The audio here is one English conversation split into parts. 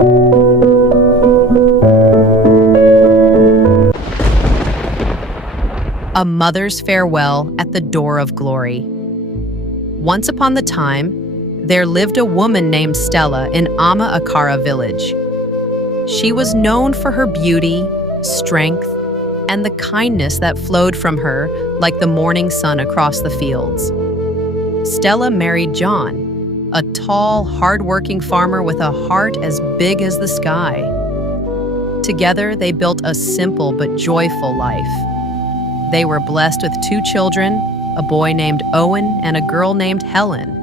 A Mother's Farewell at the Door of Glory. Once upon the time, there lived a woman named Stella in Ama Akara village. She was known for her beauty, strength, and the kindness that flowed from her like the morning sun across the fields. Stella married John, a tall, hard-working farmer with a heart as big as the sky. Together, they built a simple but joyful life. They were blessed with 2 children, a boy named Owen and a girl named Helen.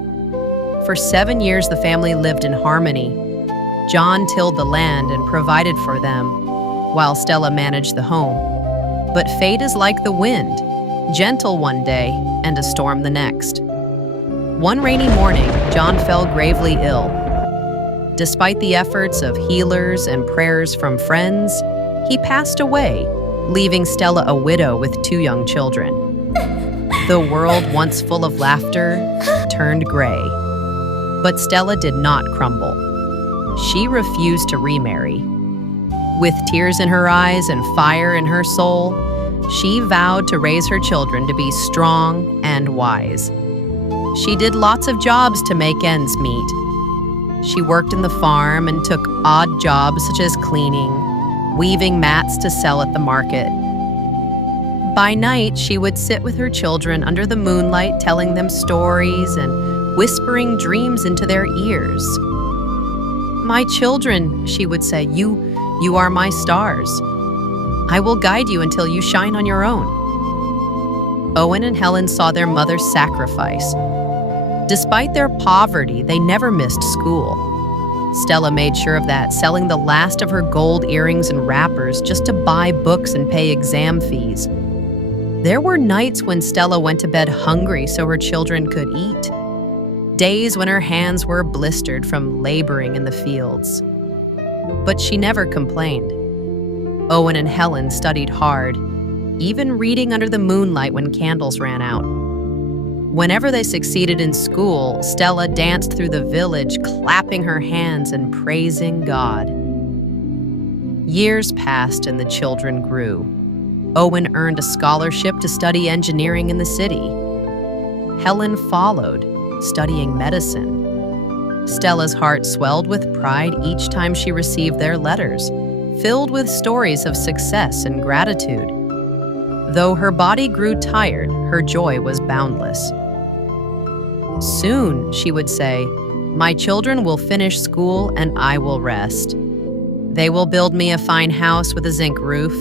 For 7 years, the family lived in harmony. John tilled the land and provided for them, while Stella managed the home. But fate is like the wind, gentle one day and a storm the next. One rainy morning, John fell gravely ill. Despite the efforts of healers and prayers from friends, he passed away, leaving Stella a widow with 2 young children. The world, once full of laughter, turned gray. But Stella did not crumble. She refused to remarry. With tears in her eyes and fire in her soul, she vowed to raise her children to be strong and wise. She did lots of jobs to make ends meet. She worked in the farm and took odd jobs such as cleaning, weaving mats to sell at the market. By night, she would sit with her children under the moonlight, telling them stories and whispering dreams into their ears. "My children," she would say, you are my stars. I will guide you until you shine on your own." Owen and Helen saw their mother's sacrifice. Despite their poverty, they never missed school. Stella made sure of that, selling the last of her gold earrings and wrappers just to buy books and pay exam fees. There were nights when Stella went to bed hungry so her children could eat. Days when her hands were blistered from laboring in the fields. But she never complained. Owen and Helen studied hard, even reading under the moonlight when candles ran out. Whenever they succeeded in school, Stella danced through the village, clapping her hands and praising God. Years passed and the children grew. Owen earned a scholarship to study engineering in the city. Helen followed, studying medicine. Stella's heart swelled with pride each time she received their letters, filled with stories of success and gratitude. Though her body grew tired, her joy was boundless. "Soon," she would say, "my children will finish school and I will rest. They will build me a fine house with a zinc roof.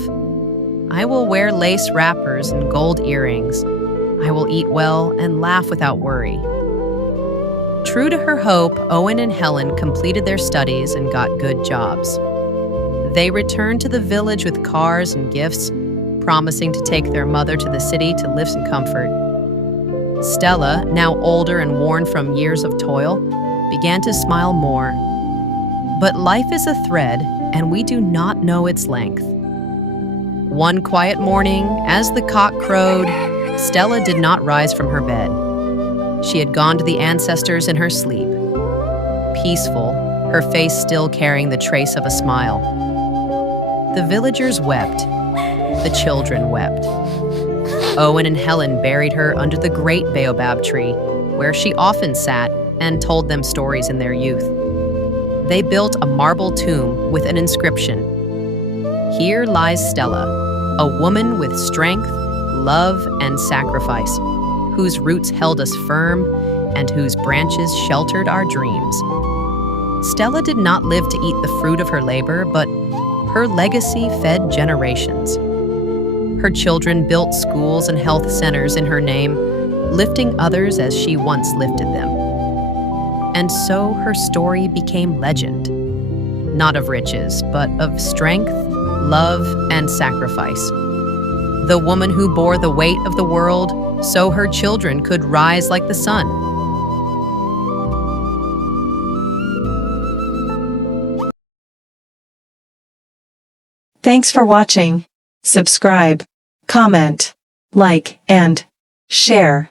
I will wear lace wrappers and gold earrings. I will eat well and laugh without worry." True to her hope, Owen and Helen completed their studies and got good jobs. They returned to the village with cars and gifts, promising to take their mother to the city to live in comfort. Stella, now older and worn from years of toil, began to smile more. But life is a thread, and we do not know its length. One quiet morning, as the cock crowed, Stella did not rise from her bed. She had gone to the ancestors in her sleep. Peaceful, her face still carrying the trace of a smile. The villagers wept. The children wept. Owen and Helen buried her under the great baobab tree, where she often sat and told them stories in their youth. They built a marble tomb with an inscription. "Here lies Stella, a woman with strength, love, and sacrifice, whose roots held us firm and whose branches sheltered our dreams." Stella did not live to eat the fruit of her labor, but her legacy fed generations. Her children built schools and health centers in her name, lifting others as she once lifted them. And so her story became legend, not of riches, but of strength, love, and sacrifice. The woman who bore the weight of the world so her children could rise like the sun. Thanks for watching. Subscribe, comment, like, and share.